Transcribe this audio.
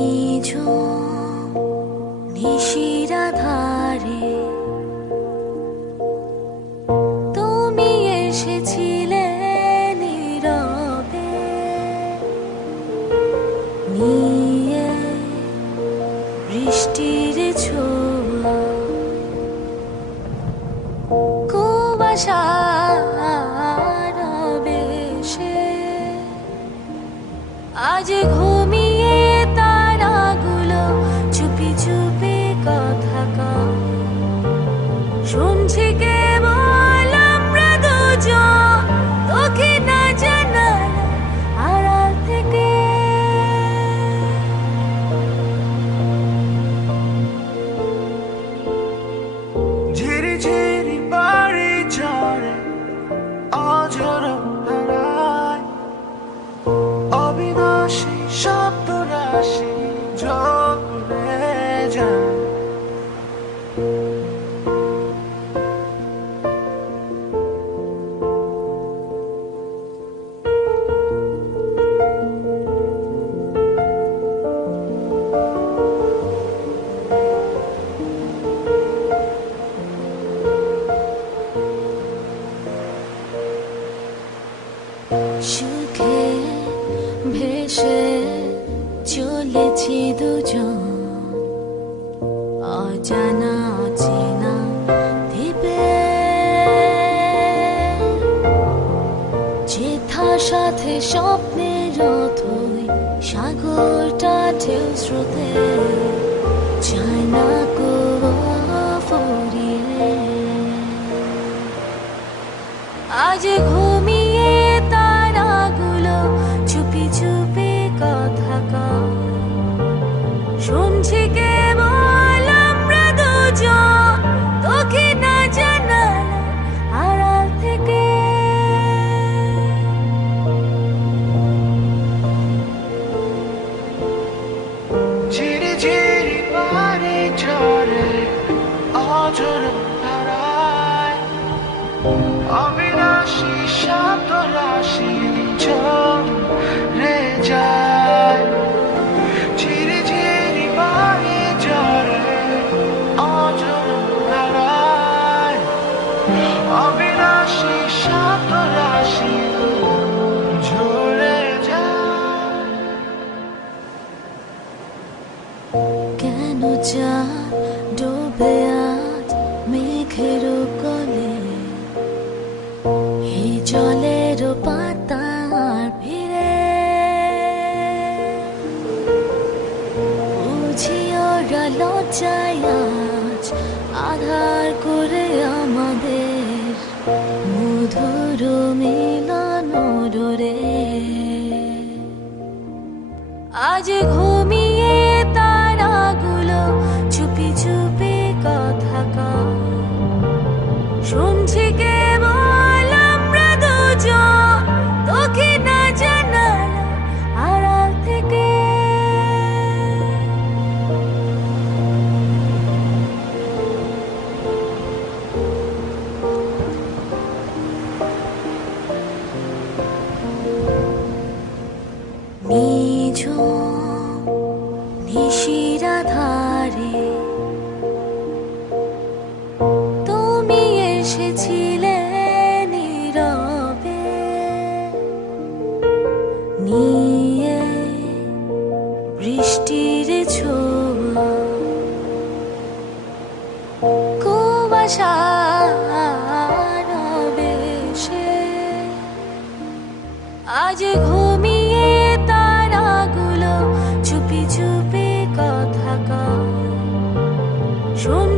নিঝুম নিশিরা ধারে তুমি এসেছিলে নীরবে নিয়ে বৃষ্টির ছোঁয়া কুয়াশার বেশে আজ ঘুমিয়ে তারাগুলো চুপি চুপি কথা কয় শুনছি কেবল আমরা দুজন তোকে না জানালা আড়াল থেকে ঝিরি ঝিরি বাড়ি ঝড়ে অঝরম ধারায় অবিনাশী শব্দ রাশি ঝরে যায় সুখে ভেসে চলেছি দুজন অজানা অচেনা দ্বীপে যেথার সাথে স্বপ্নের রথই সাগরটা ঢেউ স্রোতে যায় না কো ফুরিয়ে আজ ঘুমিয়ে তারাগুলো চুপি চুপি কথা কয় শুনছি কেবল আমরা দুজন তোকে না জানালা আড়াল থেকে ঝিরি ঝিরি বাড়ি ঝড়ে অঝরম ধারায় অবিনাশী শব্দ রাশি ঝরে যায় ঝিরি ঝিরি বাড়ি ঝড়ে অঝরম ধারায় অবিনাশী শব্দ রাশি ঝরে যায় কেন চাঁদ ডুবে আজ মেঘের কোলে এই জলের পাতার ভিড়ে বুঝি ওরা লজ্জায় আজ আধার করে আমাদের মধুর মিলন ডোরে আজ ঘুমিয়ে তারাগুলো চুপি চুপি কথা কয় শুনছি কেবল আমরা দুজন তোকে না জানালা আড়াল থেকে নিঝুম নিশিরা ধারে তুমি এসেছিলে নীরবে নিয়ে বৃষ্টির ছোঁয়া কুয়াশার বেশে আজ ঘুমিয়ে তারাগুলো চুপি চুপি কথা কয় শুন